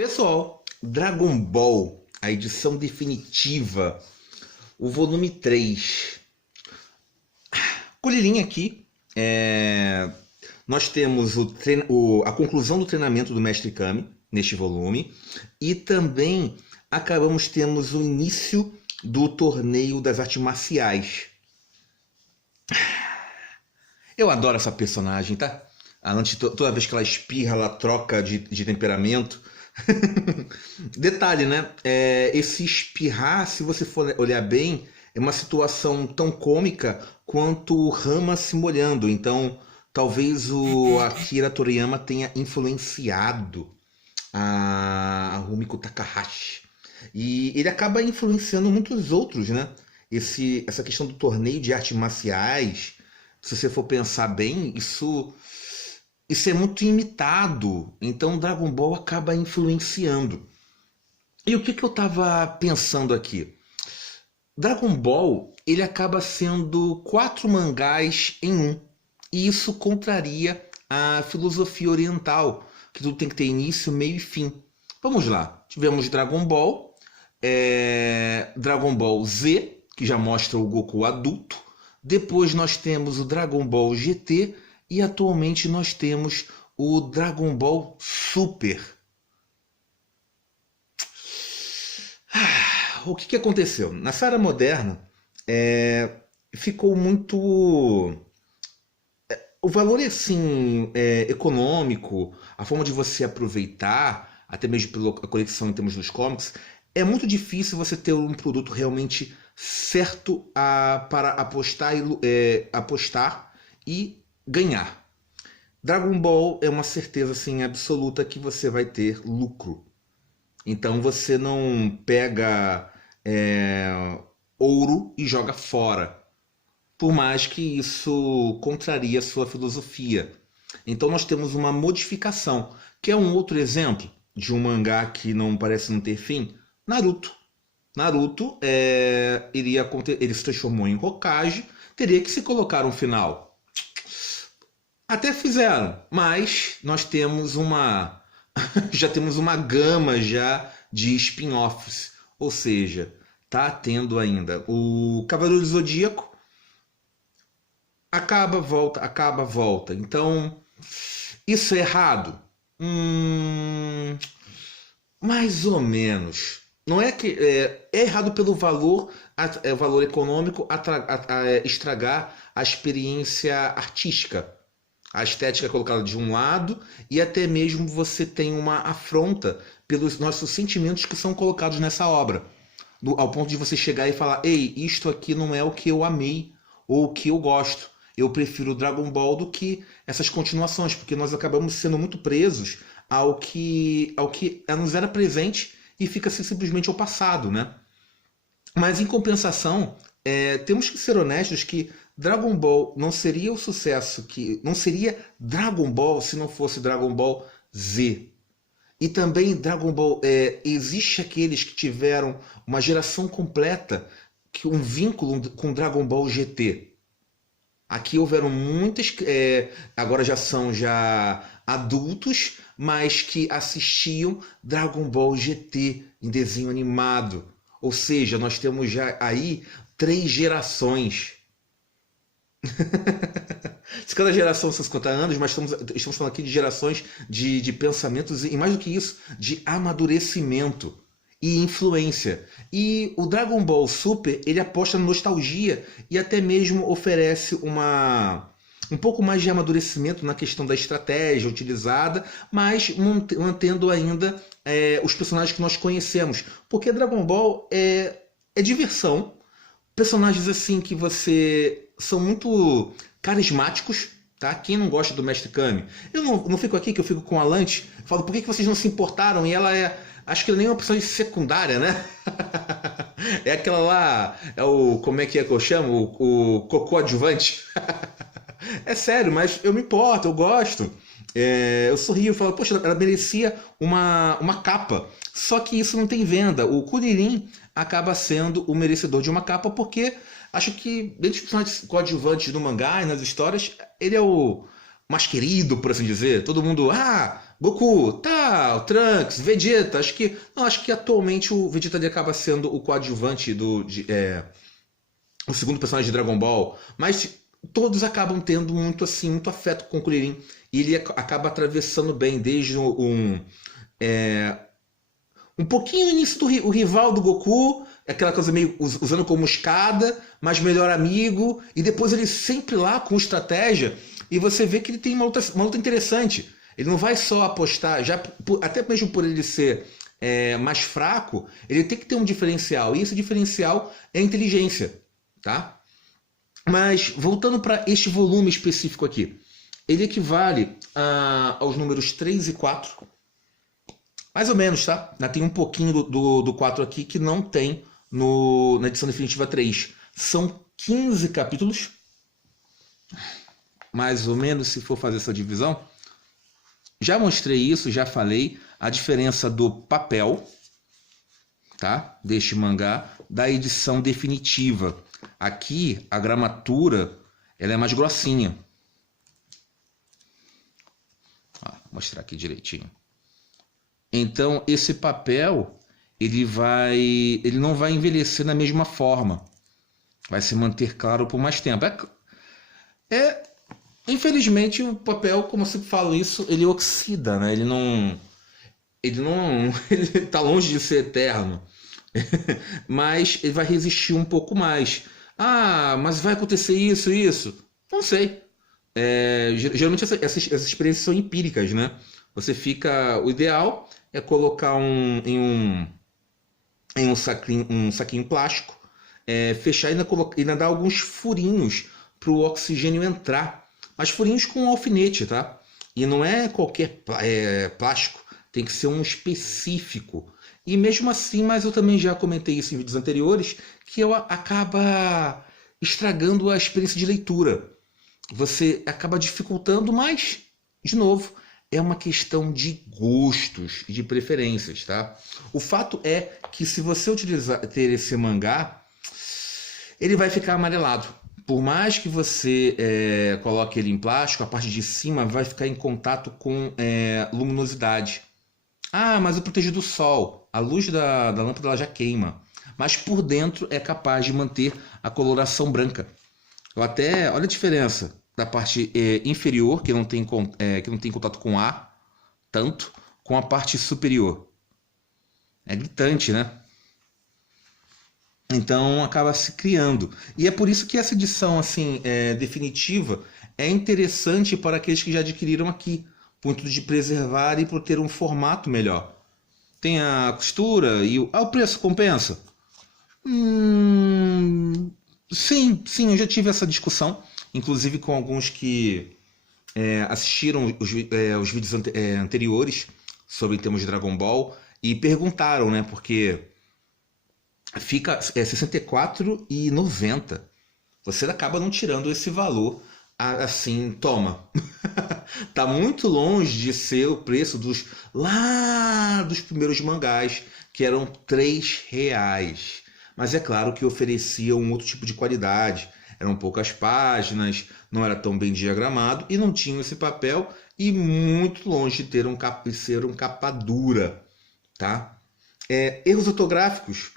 Pessoal, Dragon Ball, a edição definitiva, o volume 3. Colherinha aqui, nós temos a conclusão do treinamento do Mestre Kami, neste volume, e também temos o início do torneio das artes marciais. Eu adoro essa personagem, tá? A Lanti, toda vez que ela espirra, ela troca de temperamento. Detalhe, né? Esse espirrar, se você for olhar bem, é uma situação tão cômica quanto o Rama se molhando. Então, talvez o Akira Toriyama tenha influenciado a Rumiko Takahashi. E ele acaba influenciando muitos outros, né? Essa questão do torneio de artes marciais, se você for pensar bem, isso é muito imitado. Então Dragon Ball acaba influenciando. E o que eu estava pensando aqui? Dragon Ball, ele acaba sendo 4 mangás em um. E isso contraria a filosofia oriental, que tudo tem que ter início, meio e fim. Vamos lá. Tivemos Dragon Ball, Dragon Ball Z, que já mostra o Goku adulto. Depois nós temos o Dragon Ball GT e atualmente nós temos o Dragon Ball Super. O que aconteceu? Na era moderna, ficou muito... O valor assim, econômico, a forma de você aproveitar, até mesmo pela coleção em termos dos comics, é muito difícil você ter um produto realmente certo para apostar e ganhar. Dragon Ball é uma certeza assim, absoluta que você vai ter lucro. Então você não pega ouro e joga fora, por mais que isso contrarie a sua filosofia. Então nós temos uma modificação, que é um outro exemplo de um mangá que não parece não ter fim. Naruto. Naruto ele se transformou em Hokage, teria que se colocar um final. Até fizeram, mas nós temos já temos uma gama já de spin-offs, ou seja, tá tendo ainda o Cavaleiro do Zodíaco, acaba, volta. Então, isso é errado? Mais ou menos. Não é que é errado pelo valor econômico estragar a experiência artística. A estética é colocada de um lado e até mesmo você tem uma afronta pelos nossos sentimentos que são colocados nessa obra. Ao ponto de você chegar e falar, ei, isto aqui não é o que eu amei ou o que eu gosto. Eu prefiro Dragon Ball do que essas continuações, porque nós acabamos sendo muito presos ao que nos era presente e fica simplesmente ao passado, né? Mas em compensação, temos que ser honestos que Dragon Ball não seria o sucesso não seria Dragon Ball se não fosse Dragon Ball Z. E também Dragon Ball, existe aqueles que tiveram uma geração completa, um vínculo com Dragon Ball GT. Aqui houveram muitas, agora já são adultos, mas que assistiam Dragon Ball GT em desenho animado. Ou seja, nós temos já aí 3 gerações. Se cada geração são 50 anos, mas estamos falando aqui de gerações de pensamentos e, mais do que isso, de amadurecimento e influência. E o Dragon Ball Super, ele aposta na nostalgia e até mesmo oferece um pouco mais de amadurecimento na questão da estratégia utilizada, mas mantendo ainda os personagens que nós conhecemos. Porque Dragon Ball é diversão. Personagens assim que são muito carismáticos, tá? Quem não gosta do Mestre Kami? Eu não fico aqui, que eu fico com a Lanti, falo, por que vocês não se importaram? E ela acho que ela nem é uma personagem secundária, né? É aquela lá, como é que eu chamo? O cocô adjuvante. É sério, mas eu me importo, eu gosto. Eu sorrio e falo, poxa, ela merecia uma capa. Só que isso não tem venda. O Kuririn acaba sendo o merecedor de uma capa porque acho que, dentre os personagens coadjuvantes do mangá e nas histórias, ele é o mais querido, por assim dizer. Todo mundo, Goku, tá, o Trunks, Vegeta, acho que atualmente o Vegeta ele acaba sendo o coadjuvante o segundo personagem de Dragon Ball, mas todos acabam tendo muito assim, muito afeto com o Kuririn, e ele acaba atravessando bem desde um pouquinho no início o rival do Goku, aquela coisa meio usando como escada, mas melhor amigo, e depois ele sempre lá com estratégia, e você vê que ele tem uma luta interessante. Ele não vai só apostar, até mesmo por ele ser mais fraco, ele tem que ter um diferencial, e esse diferencial é a inteligência, tá? Mas voltando para este volume específico aqui, ele equivale aos números 3 e 4. Mais ou menos, tá? Tem um pouquinho do 4 aqui que não tem na edição definitiva 3. São 15 capítulos. Mais ou menos, se for fazer essa divisão. Já mostrei isso, já falei. A diferença do papel, tá? Deste mangá, da edição definitiva. Aqui, a gramatura, ela é mais grossinha. Vou mostrar aqui direitinho. Então, esse papel, ele não vai envelhecer da mesma forma. Vai se manter claro por mais tempo. Infelizmente, o papel, como eu sempre falo isso, ele oxida, né? Ele tá longe de ser eterno. Mas ele vai resistir um pouco mais. Mas vai acontecer isso? Não sei. Geralmente essas experiências são empíricas, né? O ideal é colocar em um saquinho plástico, fechar e ainda dar alguns furinhos para o oxigênio entrar. Mas furinhos com alfinete, tá? E não é qualquer plástico, tem que ser um específico. E mesmo assim, mas eu também já comentei isso em vídeos anteriores, que acaba estragando a experiência de leitura. Você acaba dificultando, mas, de novo, é uma questão de gostos e de preferências, tá? O fato é que se você ter esse mangá, ele vai ficar amarelado. Por mais que você coloque ele em plástico, a parte de cima vai ficar em contato com luminosidade. Mas eu protejo do sol. A luz da lâmpada ela já queima. Mas por dentro é capaz de manter a coloração branca. Olha a diferença da parte inferior, que não tem contato com ar, tanto, com a parte superior. É gritante, né? Então acaba se criando. E é por isso que essa edição assim, definitiva é interessante para aqueles que já adquiriram aqui, por intuito de preservar e por ter um formato melhor. Tem a costura e o preço compensa? Sim, eu já tive essa discussão, inclusive com alguns que assistiram os vídeos anteriores sobre temas de Dragon Ball e perguntaram, né? Porque fica R$ 64,90. Você acaba não tirando esse valor assim, toma. Tá muito longe de ser o preço dos primeiros mangás, que eram R$ 3. Mas é claro que oferecia um outro tipo de qualidade. Eram poucas páginas, não era tão bem diagramado e não tinha esse papel e muito longe de ser um capa dura, tá? Erros ortográficos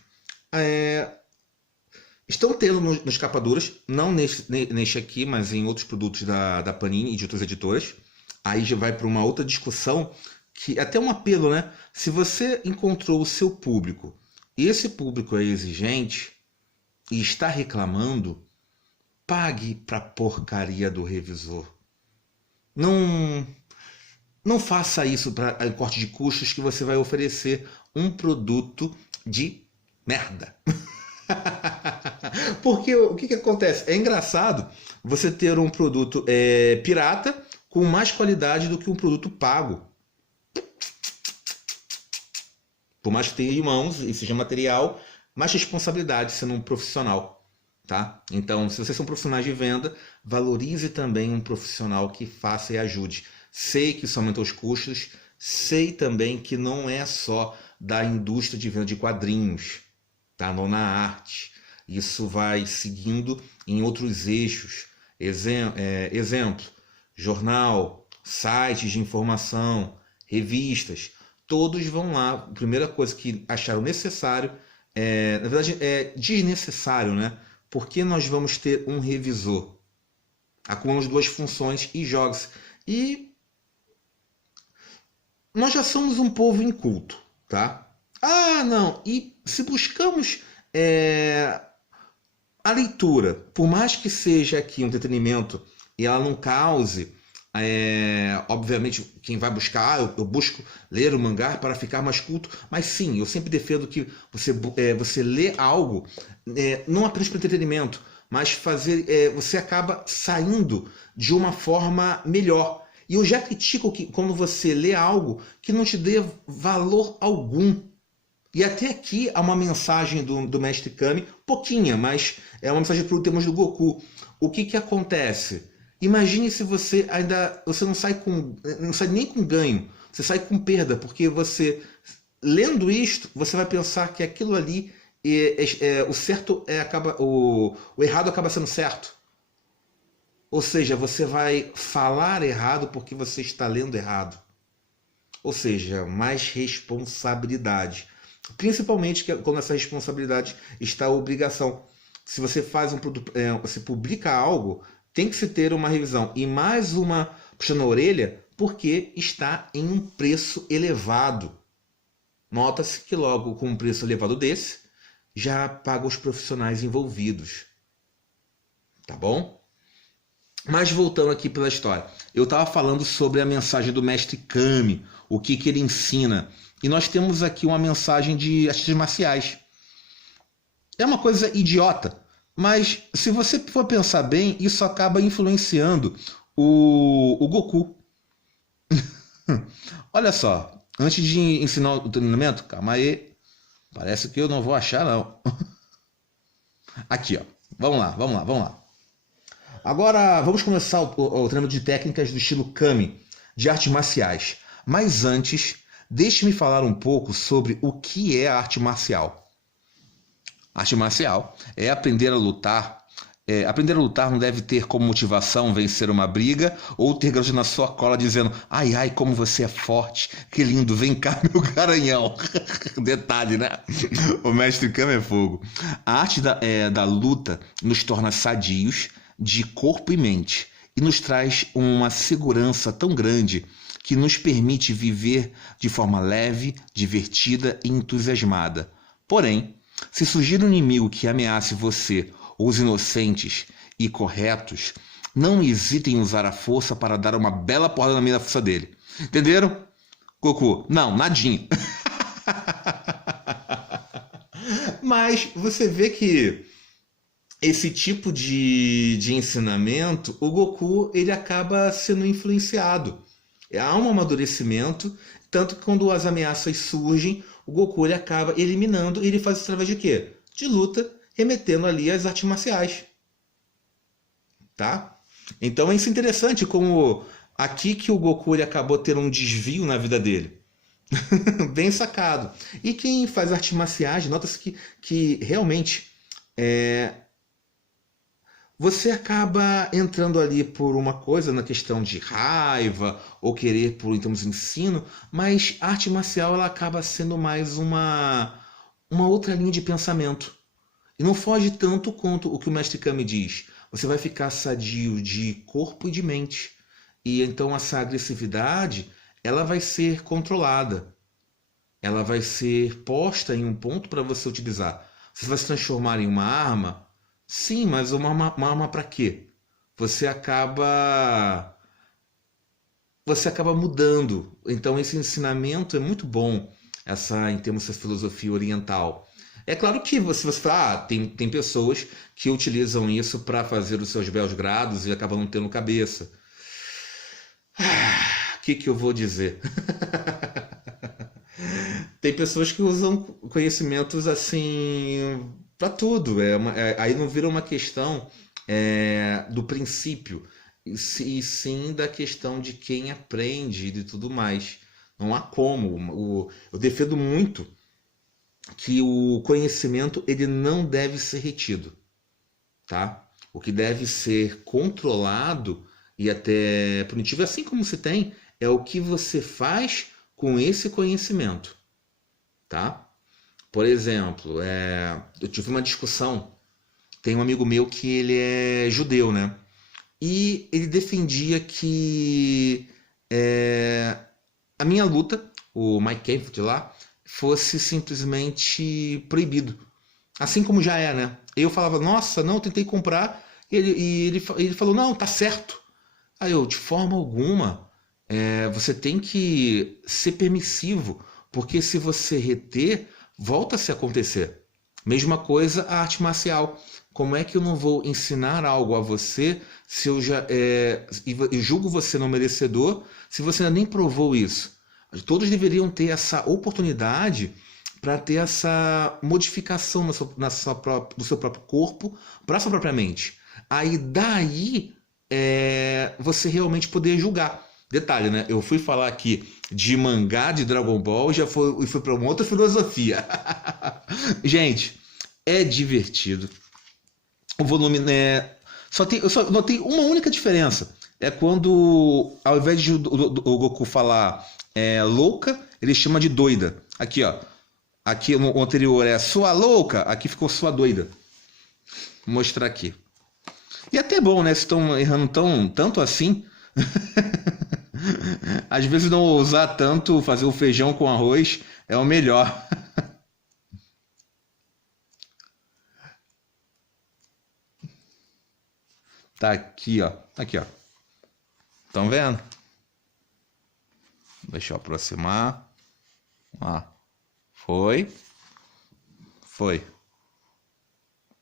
estão tendo nos capa duras, não neste aqui, mas em outros produtos da Panini e de outras editoras. Aí já vai para uma outra discussão, que até um apelo, né? Se você encontrou o seu público e esse público é exigente e está reclamando, pague para a porcaria do revisor. Não faça isso para corte de custos, que você vai oferecer um produto de merda. Porque o que acontece? É engraçado você ter um produto pirata com mais qualidade do que um produto pago. Por mais que tenha em mãos e seja material, mais responsabilidade sendo um profissional, tá? Então, se vocês são profissionais de venda, valorize também um profissional que faça e ajude. Sei que isso aumenta os custos, sei também que não é só da indústria de venda de quadrinhos, tá? Não na arte. Isso vai seguindo em outros eixos. Exemplo, jornal, sites de informação, revistas, todos vão lá. A primeira coisa que acharam necessário, na verdade é desnecessário, né? Porque nós vamos ter um revisor. Acumulamos duas funções e joga-se. E nós já somos um povo inculto, tá? Ah, não. E se buscamos a leitura, por mais que seja aqui um entretenimento e ela não cause, obviamente, quem vai buscar, eu busco ler o mangá para ficar mais culto, mas sim, eu sempre defendo que você lê algo, não apenas para entretenimento, mas você acaba saindo de uma forma melhor. E eu já critico que quando você lê algo que não te dê valor algum. E até aqui há uma mensagem do Mestre Kami, pouquinha, mas é uma mensagem para o temas do Goku. O que acontece? Imagine se você não sai nem com ganho, você sai com perda, porque você, lendo isto, você vai pensar que aquilo ali o certo o errado acaba sendo certo. Ou seja, você vai falar errado porque você está lendo errado. Ou seja, mais responsabilidade. Principalmente quando essa responsabilidade está a obrigação. Se você faz você publica algo, tem que se ter uma revisão. E mais uma puxando a orelha, porque está em um preço elevado. Nota-se que logo com um preço elevado desse, já paga os profissionais envolvidos. Tá bom? Mas voltando aqui pela história, eu estava falando sobre a mensagem do Mestre Kami, o que ele ensina. E nós temos aqui uma mensagem de artes marciais. É uma coisa idiota, mas se você for pensar bem, isso acaba influenciando o Goku. Olha só, antes de ensinar o treinamento, calma aí, parece que eu não vou achar não. Aqui, ó, vamos lá. Agora vamos começar o treinamento de técnicas do estilo Kami, de artes marciais. Mas antes, deixe-me falar um pouco sobre o que é a arte marcial. A arte marcial é aprender a lutar. Aprender a lutar não deve ter como motivação vencer uma briga ou ter garoto na sua cola dizendo ai, ai, como você é forte, que lindo, vem cá, meu garanhão. Detalhe, né? O Mestre Kami é fogo. A arte da luta nos torna sadios de corpo e mente e nos traz uma segurança tão grande que nos permite viver de forma leve, divertida e entusiasmada. Porém, se surgir um inimigo que ameace você ou os inocentes e corretos, não hesitem em usar a força para dar uma bela porrada na meia da força dele. Entenderam? Goku, não, nadinha. Mas você vê que esse tipo de ensinamento, o Goku ele acaba sendo influenciado. Há um amadurecimento, tanto que quando as ameaças surgem, o Goku ele acaba eliminando e ele faz isso através de quê? De luta, remetendo ali às artes marciais. Tá? Então é isso interessante como aqui que o Goku ele acabou tendo um desvio na vida dele. Bem sacado. E quem faz artes marciais, nota-se que realmente você acaba entrando ali por uma coisa na questão de raiva ou querer por termos de ensino, mas a arte marcial ela acaba sendo mais uma outra linha de pensamento. E não foge tanto quanto o que o Mestre Kami diz. Você vai ficar sadio de corpo e de mente. E então essa agressividade ela vai ser controlada. Ela vai ser posta em um ponto para você utilizar. Você vai se transformar em uma arma? Sim, mas uma arma para quê? Você acaba mudando. Então esse ensinamento é muito bom, em termos dessa filosofia oriental. É claro que você fala, tem pessoas que utilizam isso para fazer os seus belos grados e acabam não tendo cabeça. O que eu vou dizer? Tem pessoas que usam conhecimentos assim para tudo. Aí não vira uma questão do princípio, e sim da questão de quem aprende e de tudo mais. Não há como. Eu defendo muito que o conhecimento ele não deve ser retido, tá? O que deve ser controlado e até punitivo, assim como se tem, é o que você faz com esse conhecimento, tá? Por exemplo, eu tive uma discussão, tem um amigo meu que ele é judeu, né? E ele defendia que a minha luta, o Mike Kemp de lá, fosse simplesmente proibido. Assim como já é, né? Eu falava, nossa, não, eu tentei comprar, ele falou, não, tá certo. Aí eu, de forma alguma, você tem que ser permissivo, porque se você reter, volta a se acontecer. Mesma coisa a arte marcial. Como é que eu não vou ensinar algo a você se eu já e julgo você não merecedor, se você ainda nem provou isso? Todos deveriam ter essa oportunidade para ter essa modificação do seu próprio corpo para sua própria mente. Aí daí você realmente poder julgar. Detalhe, né? Eu fui falar aqui de mangá de Dragon Ball e fui para uma outra filosofia. Gente, é divertido. O volume, né? Eu só notei uma única diferença. É quando, ao invés de o Goku falar louca, ele chama de doida. Aqui, ó. Aqui no anterior é sua louca, aqui ficou sua doida. Vou mostrar aqui. E até bom, né? Se estão errando tanto assim. Às vezes não usar tanto, fazer o feijão com arroz é o melhor. Tá aqui, ó. Aqui, ó. Estão vendo? Deixa eu aproximar. Ó. Foi.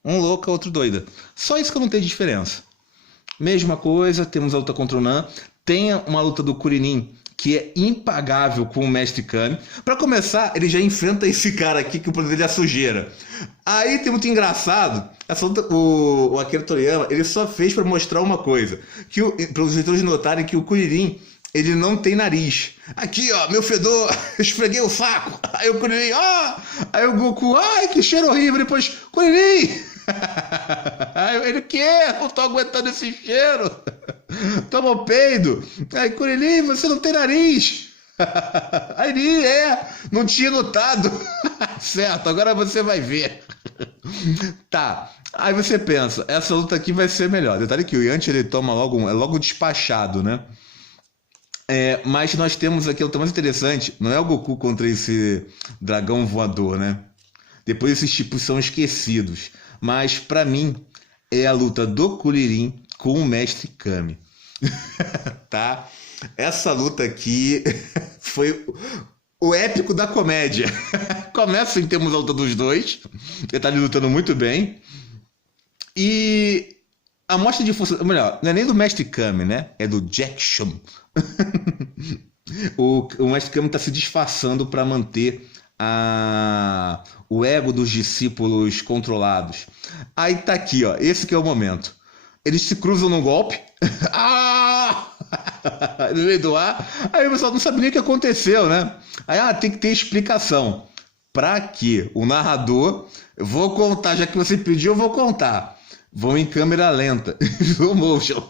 Um louca, outro doida. Só isso que eu não tenho de diferença. Mesma coisa, temos a luta contra o Nan. Tem uma luta do Kuririn que é impagável com o Mestre Kami. Para começar, ele já enfrenta esse cara aqui que o poder dele é sujeira. Aí tem muito engraçado, essa luta, o Akira Toriyama, ele só fez para mostrar uma coisa, para os leitores notarem que o Kuririn, ele não tem nariz. Aqui, ó, meu fedor, eu esfreguei o saco. Aí o Kuririn, aí o Goku, ai, que cheiro horrível. Depois, Kuririn, aí ele, o quê? Não tô aguentando esse cheiro. Toma o peido. Aí, Kuririn, você não tem nariz. Aí ele, não tinha notado. Certo, agora você vai ver. Tá, aí você pensa, essa luta aqui vai ser melhor. Detalhe que o Yanti, ele toma logo despachado, né? Mas nós temos aqui a luta mais interessante. Não é o Goku contra esse dragão voador, né? Depois esses tipos são esquecidos. Mas pra mim é a luta do Kuririn com o Mestre Kami. Tá? Essa luta aqui foi o épico da comédia. Começa em termos a luta dos dois. Ele tá lutando muito bem. E a mostra de força... Melhor, não é nem do Mestre Kami, né? É do Jack Chun. O Mestre Kami tá se disfarçando para manter o ego dos discípulos controlados. Aí tá aqui, ó. Esse que é o momento. Eles se cruzam no golpe. No meio do ar. Aí o pessoal não sabe nem o que aconteceu, né? Aí tem que ter explicação. Pra quê? O narrador, eu vou contar, já que você pediu, eu vou contar. Vão em câmera lenta, slow motion.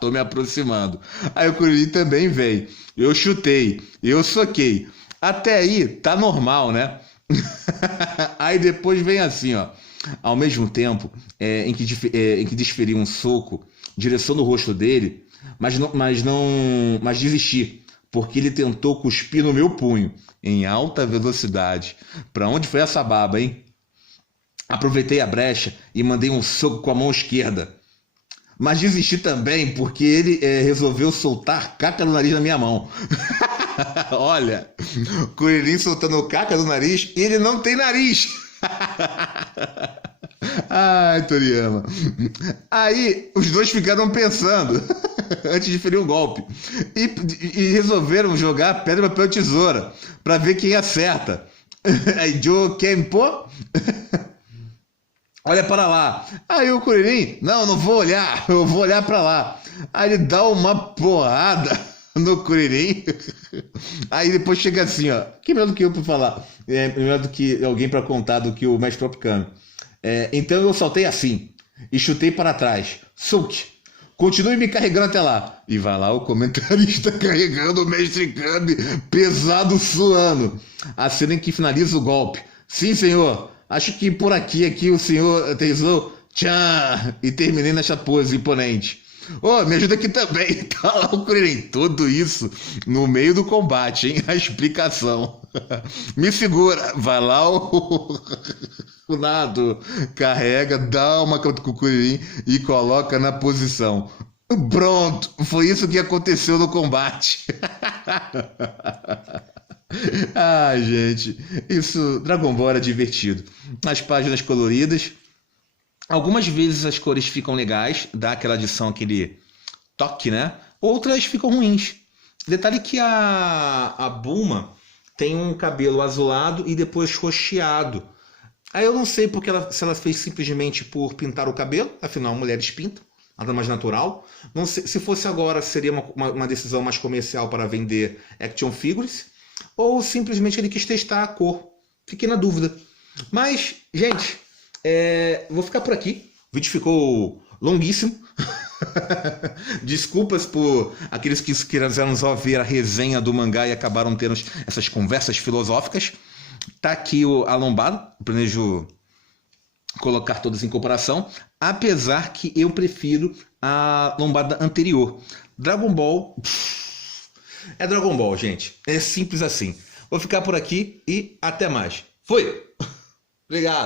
Tô me aproximando. Aí o Kuririn também vem. Eu chutei, eu soquei. Até aí tá normal, né? Aí depois vem assim, ó. Ao mesmo tempo em que desferi um soco, direção no rosto dele, mas desisti, porque ele tentou cuspir no meu punho em alta velocidade. Pra onde foi essa baba, hein? Aproveitei a brecha e mandei um soco com a mão esquerda. Mas desisti também porque ele resolveu soltar caca no nariz na minha mão. Olha, Kuririn soltando caca no nariz e ele não tem nariz. Ai, Toriyama. Aí os dois ficaram pensando antes de ferir um golpe e resolveram jogar pedra, papel, tesoura para ver quem acerta. Aí Joe Kempo olha para lá. Aí o Kuririn, não vou olhar, eu vou olhar para lá. Aí ele dá uma porrada no Kuririn. Aí depois chega assim, ó. Que melhor do que eu para falar? Melhor do que alguém para contar do que o Mestre Propicano. Então eu saltei assim e chutei para trás. Suki. Continue me carregando até lá. E vai lá o comentarista carregando o mestre Kami, pesado, suando. A cena em que finaliza o golpe. Sim, senhor. Acho que por aqui o senhor aterrissou. Tchan! E terminei nessa pose imponente. Ô, me ajuda aqui também. Tá lá o Kuririn. Tudo isso no meio do combate, hein? A explicação. Me segura. Vai lá o Nado. Carrega, dá uma canto com o Kuririn e coloca na posição. Pronto. Foi isso que aconteceu no combate. Ai, gente. Isso, Dragon Ball era divertido. As páginas coloridas. Algumas vezes as cores ficam legais, dá aquela adição, aquele toque, né? Outras ficam ruins. Detalhe que a Bulma tem um cabelo azulado e depois roxeado. Aí eu não sei porque se ela fez simplesmente por pintar o cabelo, afinal mulheres pintam, nada mais natural. Não sei, se fosse agora seria uma decisão mais comercial para vender action figures, ou simplesmente ele quis testar a cor. Fiquei na dúvida. Mas, gente... vou ficar por aqui. O vídeo ficou longuíssimo. Desculpas por aqueles que quiseram só ver a resenha do mangá e acabaram tendo essas conversas filosóficas. Tá aqui a lombada. Eu planejo colocar todas em comparação. Apesar que eu prefiro a lombada anterior. Dragon Ball... é Dragon Ball, gente. É simples assim. Vou ficar por aqui e até mais. Fui! Obrigado!